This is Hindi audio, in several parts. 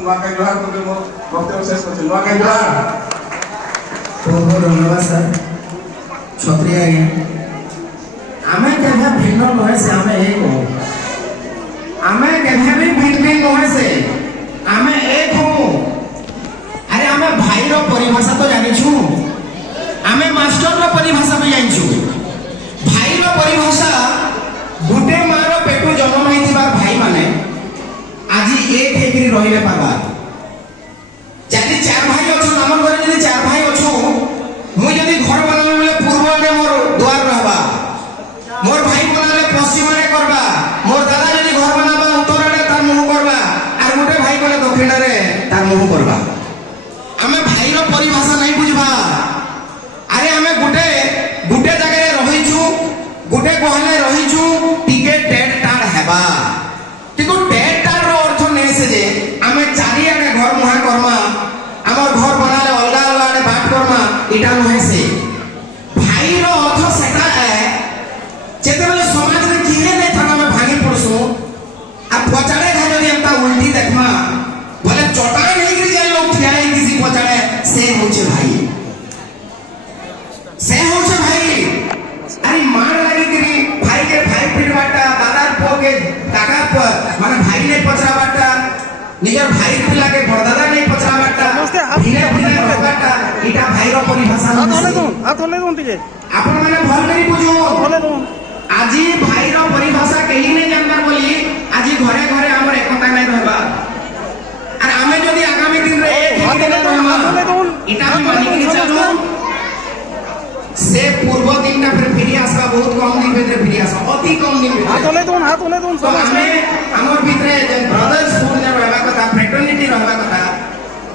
नुआखाई जुहार को मो बक्तव्य शेष करछि नुआखाई जुहार बहुत बहुत धन्यवाद सर छत्री आज्ञा आमे केभे भिन्न नहे से आमे एक हो आमे केभे भी भिन्न नहे से आमे एक हो अरे आमे भाई रो परिभाषा तो जानि छु आमे मास्टर रो परिभाषा भी जानि छु भाई रो परिभाषा गुटे मारो पेटू जन्म होइथिबा भाई माने आज एक हेकरी रहिले पाबा जदि चार भाई अछो हमर घरे जदि चार भाई अछो मु जदि घर बनावे बेले पूर्व ने मोर द्वार रहबा मोर भाई बनाले पश्चिम रे करबा मोर दादा जदि घर बनाबा उत्तर रे तार मुह करबा आर गुटे भाई कोले दक्षिण रे तार मुह करबा हमें भाई रो परिभाषा नहीं बुझबा अरे हमें गुटे गुटे जगह रे रहिछु गुटे कहले रहिछु टिके टेट टार हेबा टिको टेट टार रो अर्थ नै से जे हमें चारि आडे घर मुहा करमा हमर घर बनाले अलगा अलगा आडे बाट करमा इटा नहे से भाई रो अर्थ सेटा है जेते बेले समाज रे किहे नै थाना में भागी पड़सु आ पचाड़े घा जदी हमता उल्टी देखमा बोले चटाई नहीं गिर जाए लोग ठिया है किसी पचाड़े से होचे भाई अरे मार लगी गिरी भाई के भाई पिटवाटा दादा पो के काका माने भाई ने पचरावाटा निजर भाई पिला के बड़दादा ने पचरावाटा धीरे धीरे रोगाटा इटा भाई रो परिभाषा हाथ होले कोन टिके आपन माने भल करी बुझो होले कोन आजी भाई रो परिभाषा केही नै जानबार बोली आजी घरे घरे हमर एकता नै रहबा और हमें जदि आगामी दिन रे एक इटा भी मानी के चलो से पूर्व दिन ना फिर फिरी आसा बहुत कम दिन भीतर फिरी आसा अति कम दिन हाथ होले दोन तो हमें हमर भीतर जे ब्रदर्स फूड जे रहबा कथा फ्रेटर्निटी रहबा कथा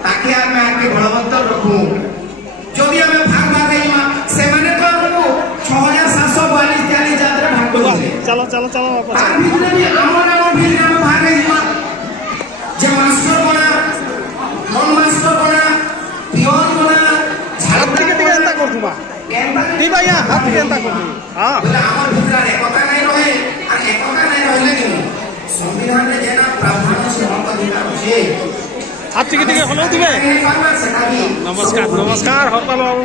ताकि हमें आके बलवंतर रखू जदि हमें भाग भाग गईमा से माने तो हमको 6742 40 जात्रा भाग कर दे चलो चलो चलो वापस तार भीतर भी हमर भीतर हम भाग गईमा जे मास्टर बना नॉन मास्टर बना पियोन बना हाथ टिके एंता करथुबा दी भाई हाथ टिके एंता करथु हां बोले हमर भीतर एकता नै रहे और एकता नै रहले कि संविधान रे जेना प्रावधान से हम अधिकार छे हाथ टिके हलो दिबे नमस्कार नमस्कार हरपाल बाबू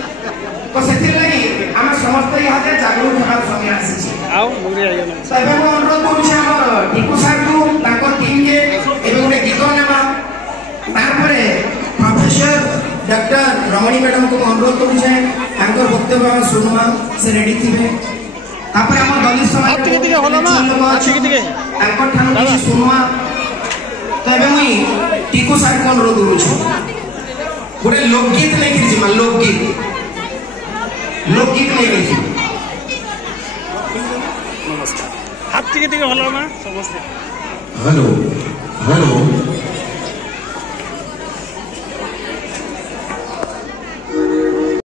तो सेति लागि हम समस्त इहाते जागरूक होबार समय आसी आओ मुरी आइयो ना तबे को अनुरोध करू हमर टिकू सर को ताको टीम के एबे गुटे गीत नेबा तारपरे प्रोफेसर डॉक्टर रमणी मैडम को अनुरोध करू छे तांकर वक्तव्य हम सुनमा से रेडी थिबे तापर हम दलित समाज टिके हलो ना टिके तांकर ठानु किछि सुनमा तबे मुई टिकू सर को अनुरोध करू छु गुटे लोकगीत नै किछि मान लोकगीत नै किछि नमस्कार हाथ टिके हलो ना समस्त हेलो हेलो